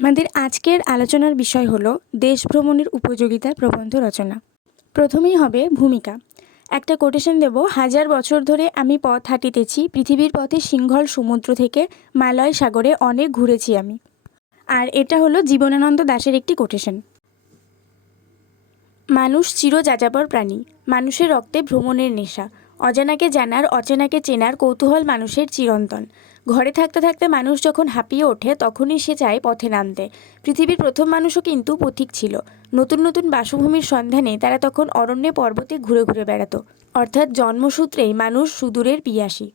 আমাদের আজকের আলোচনার বিষয় হল দেশ ভ্রমণের উপযোগিতা প্রবন্ধ রচনা। প্রথমেই হবে ভূমিকা। একটা কোটেশন দেব, হাজার বছর ধরে আমি পথ হাঁটিতেছি, পৃথিবীর পথে সিংহল সমুদ্র থেকে মালয় সাগরে অনেক ঘুরেছি আমি। আর এটা হলো জীবনানন্দ দাশের একটি কোটেশন মানুষ চির যাযাবর প্রাণী, মানুষের রক্তে ভ্রমণের নেশা, অজানাকে জানার, অচেনাকে চেনার কৌতূহল মানুষের চিরন্তন। ঘরে থাকতে থাকতে মানুষ যখন হাঁপিয়ে ওঠে, তখনই সে চায় পথে নামতে। পৃথিবীর প্রথম মানুষও কিন্তু পথিক ছিল। নতুন নতুন বাসভূমির সন্ধানে তারা তখন অরণ্যে পর্বতে ঘুরে ঘুরে বেড়াতো। অর্থাৎ জন্মসূত্রেই মানুষ সুদূরের পিয়াসী।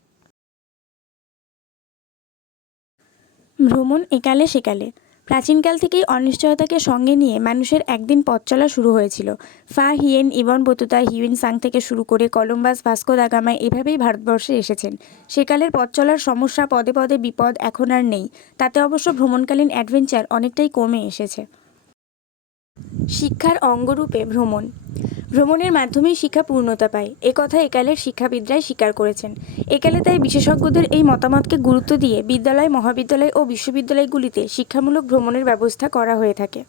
ভ্রমণ একালে সেকালে। প্রাচীনকাল থেকেই অনিশ্চয়তাকে সঙ্গে নিয়ে মানুষের একদিন পথ চলা শুরু হয়েছিল। Fa Hien, Ibn Battuta, Hiuen Tsang থেকে শুরু করে কলম্বাস, ভাস্কো দা গামা এভাবেই ভারতবর্ষে এসেছেন। সেকালের পথ চলার সমস্যা পদে পদে বিপদ এখন আর নেই। তাতে অবশ্য ভ্রমণকালীন অ্যাডভেঞ্চার অনেকটাই কমে এসেছে। শিক্ষার অঙ্গরূপে ভ্রমণ। ভ্রমণের মাধ্যমেই শিক্ষা পূর্ণতা পায়। এ কথা একালের শিক্ষাবিদরাই স্বীকার করেছেন। একালে তাই বিশেষজ্ঞদের এই মতামতকে গুরুত্ব দিয়ে বিদ্যালয়, মহাবিদ্যালয় ও বিশ্ববিদ্যালয়গুলিতে শিক্ষামূলক ভ্রমণের ব্যবস্থা করা হয়ে থাকে।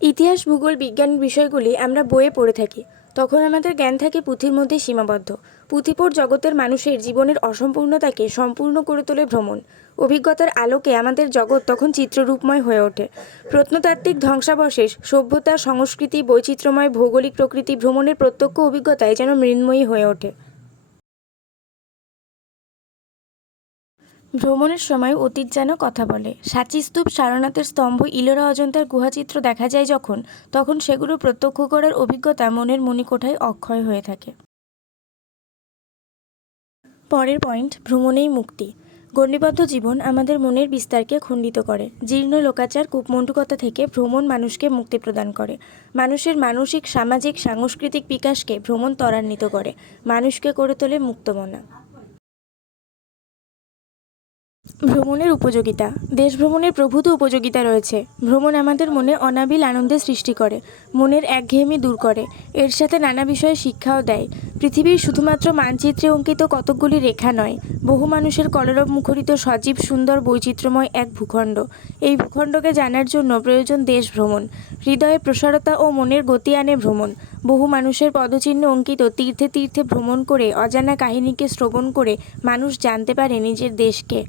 ইতিহাস, ভূগোল, বিজ্ঞান বিষয়গুলি আমরা বইয়ে পড়ে থাকি। তখন আমাদের জ্ঞান থাকে পুঁথির মধ্যে সীমাবদ্ধ। পুঁথিপোর জগতের মানুষের জীবনের অসম্পূর্ণতাকে সম্পূর্ণ করে তোলে ভ্রমণ। অভিজ্ঞতার আলোকে আমাদের জগৎ তখন চিত্ররূপময় হয়ে ওঠে। প্রত্নতাত্ত্বিক ধ্বংসাবশেষ, সভ্যতা, সংস্কৃতি, বৈচিত্র্যময় ভৌগোলিক প্রকৃতি ভ্রমণের প্রত্যক্ষ অভিজ্ঞতায় যেন মৃন্ময়ী হয়ে ওঠে। ভ্রমণের সময় অতীত যেন কথা বলে। সাচিস্তূপ সারনাথের স্তম্ভ, ইলোরা অজন্তার গুহাচিত্র দেখা যায় যখন, তখন সেগুলো প্রত্যক্ষ করার অভিজ্ঞতা মনের মণিকোঠায় অক্ষয় হয়ে থাকে। পরের পয়েন্ট, ভ্রমণেই মুক্তি। গণ্ডিবদ্ধ জীবন আমাদের মনের বিস্তারকে খণ্ডিত করে। জীর্ণ লোকাচার কূপমণ্ডুকতা থেকে ভ্রমণ মানুষকে মুক্তি প্রদান করে। মানুষের মানসিক, সামাজিক, সাংস্কৃতিক বিকাশকে ভ্রমণ ত্বরান্বিত করে। মানুষকে করে তোলে মুক্তমনা ভ্রমণের উপযোগিতা। দেশ ভ্রমণের প্রভূত উপযোগিতা রয়েছে। ভ্রমণ আমাদের মনে অনাবিল আনন্দের সৃষ্টি করে, মনের একঘেয়েমি দূর করে, এর সাথে নানা বিষয়ে শিক্ষাও দেয়। পৃথিবীর শুধুমাত্র মানচিত্রে অঙ্কিত কতকগুলি রেখা নয়, বহু মানুষের কলরব মুখরিত সজীব সুন্দর বৈচিত্র্যময় এক ভূখণ্ড। এই ভূখণ্ডকে জানার জন্য প্রয়োজন দেশ ভ্রমণ, হৃদয়ে প্রসারতা ও মনের গতি আনে ভ্রমণ। বহু মানুষের পদচিহ্ন অঙ্কিত তীর্থে তীর্থে ভ্রমণ করে অজানা কাহিনীকে শ্রবণ করে মানুষ জানতে পারে নিজের দেশকে।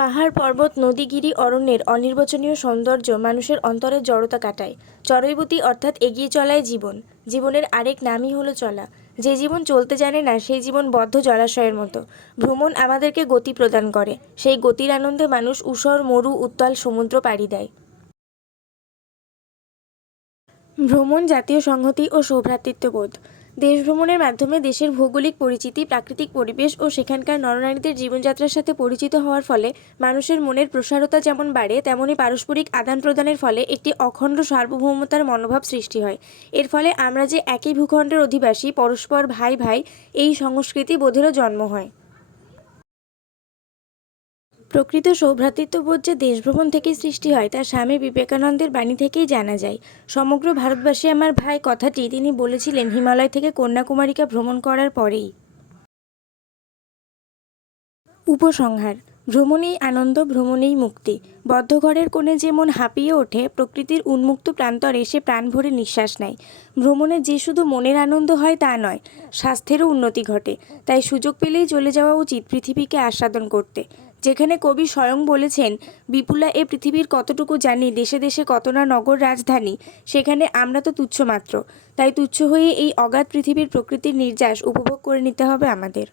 পাহাড়, পর্বত, নদীগিরি, অরণ্যের অনির্বচনীয় সৌন্দর্য মানুষের অন্তরের জড়তা কাটায়। চরৈবতী অর্থাৎ এগিয়ে চলায় জীবন। জীবনের আরেক নামই হলো চলা। যে জীবন চলতে জানে না, সেই জীবন বদ্ধ জলাশয়ের মতো। ভ্রমণ আমাদেরকে গতি প্রদান করে। সেই গতির আনন্দে মানুষ উষর, মরু, উত্তাল সমুদ্র পাড়ি দেয়। ভ্রমণ জাতীয় সংহতি ও সৌভ্রাতৃত্ববোধ। দেশ ভ্রমণের মাধ্যমে দেশের ভৌগোলিক পরিচিতি, প্রাকৃতিক পরিবেশ ও সেখানকার নরনারীদের জীবনযাত্রার সাথে পরিচিত হওয়ার ফলে মানুষের মনের প্রসারতা যেমন বাড়ে তেমনই পারস্পরিক আদান প্রদানের ফলে একটি অখণ্ড সার্বভৌমতার মনোভাব সৃষ্টি হয়। এর ফলে আমরা যে একই ভূখণ্ডের অধিবাসী, পরস্পর ভাই ভাই, এই সংস্কৃতি বোধেরও জন্ম হয়। প্রকৃত সৌভ্রাতৃত্ববোধ যে দেশভ্রমণ থেকেই সৃষ্টি হয় তা স্বামী বিবেকানন্দের বাণী থেকেই জানা যায়। সমগ্র ভারতবাসী আমার ভাই কথাটি তিনি বলেছিলেন হিমালয় থেকে কন্যাকুমারিকা ভ্রমণ করার পরেই। উপসংহার, ভ্রমণেই আনন্দ, ভ্রমণেই মুক্তি। বদ্ধঘরের কোণে যে মন হাঁপিয়ে ওঠে, প্রকৃতির উন্মুক্ত প্রান্তরে সে প্রাণ ভরে নিঃশ্বাস নেয়। ভ্রমণে যে শুধু মনের আনন্দ হয় তা নয়, স্বাস্থ্যেরও উন্নতি ঘটে। তাই সুযোগ পেলেই চলে যাওয়া উচিত পৃথিবীকে আস্বাদন করতে। যেখানে কবি স্বয়ং বলেছেন, বিপুলা, এ পৃথিবীর কতটুকু জানি, দেশে দেশে কত না নগর রাজধানী, সেখানে আমরা তো তুচ্ছ মাত্র। তাই তুচ্ছ হয়ে এই অগাধ পৃথিবীর প্রকৃতির নির্যাস উপভোগ করে নিতে হবে আমাদের।